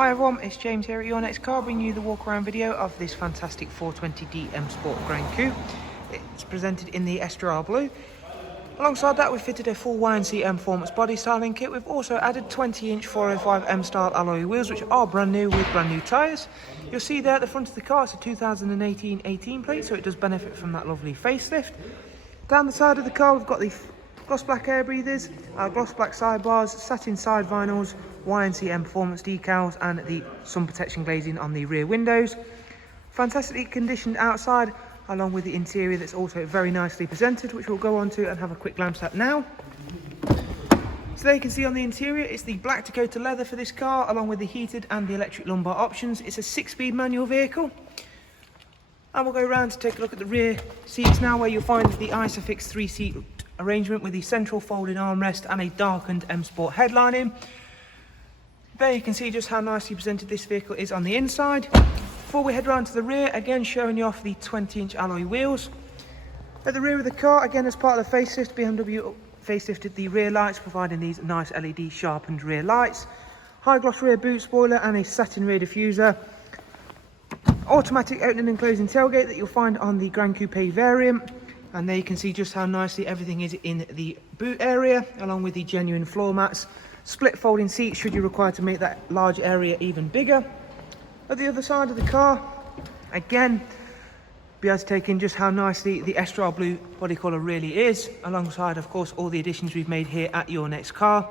Hi everyone, it's James here at Your Next Car, bringing you the walk around video of this fantastic 420D M Sport Gran Coupe. It's presented in the Estoril blue. Alongside that, we've fitted a full YNC Mperformance body styling kit. We've also added 20-inch 405 M style alloy wheels, which are brand new with brand new tyres. You'll see there at the front of the car, it's a 2018 18 plate, so it does benefit from that lovely facelift. Down the side of the car, we've got the gloss black air breathers, gloss black sidebars, satin side vinyls, YNC Mperformance decals, and the sun protection glazing on the rear windows. Fantastically conditioned outside, along with the interior that's also very nicely presented, which we'll go on to and have a quick glance at now. So there you can see on the interior, it's the black Dakota leather for this car, along with the heated and the electric lumbar options. It's a 6-speed manual vehicle. And we'll go around to take a look at the rear seats now, where you'll find the ISOFIX 3-seat arrangement with the central folding armrest and a darkened M Sport headlining. There you can see just how nicely presented this vehicle is on the inside. Before we head round to the rear, again showing you off the 20-inch alloy wheels. At the rear of the car, again as part of the facelift, BMW facelifted the rear lights, providing these nice LED sharpened rear lights. High gloss rear boot spoiler and a satin rear diffuser. Automatic opening and closing tailgate that you'll find on the Gran Coupe variant. And there you can see just how nicely everything is in the boot area, along with the genuine floor mats. Split folding seats should you require to make that large area even bigger. At the other side of the car, again, be able to take in just how nicely the Estoril blue body colour really is, alongside of course all the additions we've made here at Your Next Car.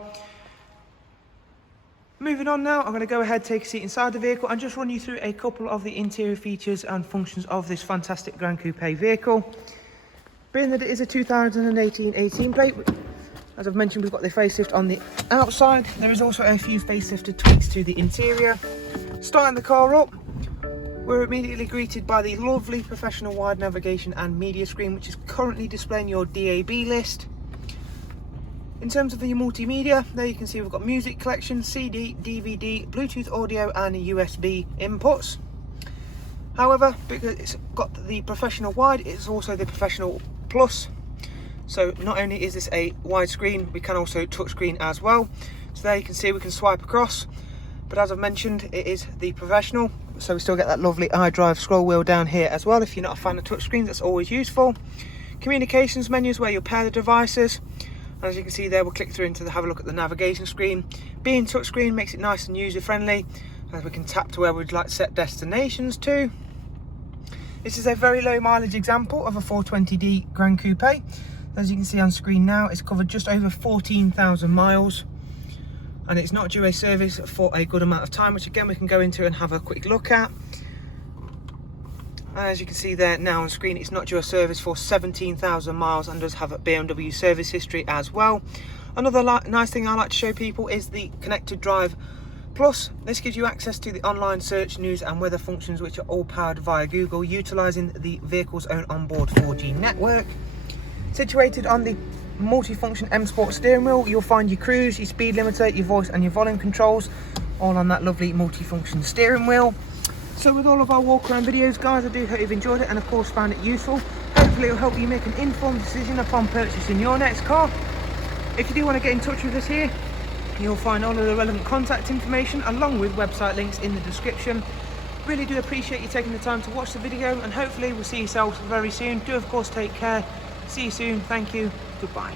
Moving on now, I'm going to go ahead, take a seat inside the vehicle and just run you through a couple of the interior features and functions of this fantastic Gran Coupe vehicle. Being that it is a 2018 18 plate, as I've mentioned, we've got the facelift on the outside. There is also a few facelifted tweaks to the interior. Starting the car up, we're immediately greeted by the lovely professional wide navigation and media screen, which is currently displaying your DAB list. In terms of the multimedia, there you can see we've got music collection, CD, DVD, Bluetooth audio and USB inputs. However, because it's got the professional wide, it's also the professional plus. So not only is this a wide screen, we can also touch screen as well. So there you can see we can swipe across, but as I've mentioned, it is the professional. So we still get that lovely iDrive scroll wheel down here as well. If you're not a fan of touch screens, that's always useful. Communications menus where you'll pair the devices. And as you can see there, we'll click through into have a look at the navigation screen. Being touch screen makes it nice and user friendly, as we can tap to where we'd like to set destinations to. This is a very low mileage example of a 420D Gran Coupe. As you can see on screen now, it's covered just over 14,000 miles, and it's not due a service for a good amount of time, which again we can go into and have a quick look at. And as you can see there now on screen, it's not due a service for 17,000 miles and does have a BMW service history as well. Another nice thing I like to show people is the Connected Drive Plus. This gives you access to the online search, news and weather functions, which are all powered via Google, utilising the vehicle's own onboard 4G network. Situated on the multifunction M Sport steering wheel, you'll find your cruise, your speed limiter, your voice and your volume controls, all on that lovely multifunction steering wheel. So with all of our walk around videos, guys, I do hope you've enjoyed it and of course found it useful. Hopefully it will help you make an informed decision upon purchasing your next car. If you do want to get in touch with us here, you'll find all of the relevant contact information along with website links in the description. Really do appreciate you taking the time to watch the video, and hopefully we'll see yourselves very soon. Do of course take care. See you soon. Thank you. Goodbye.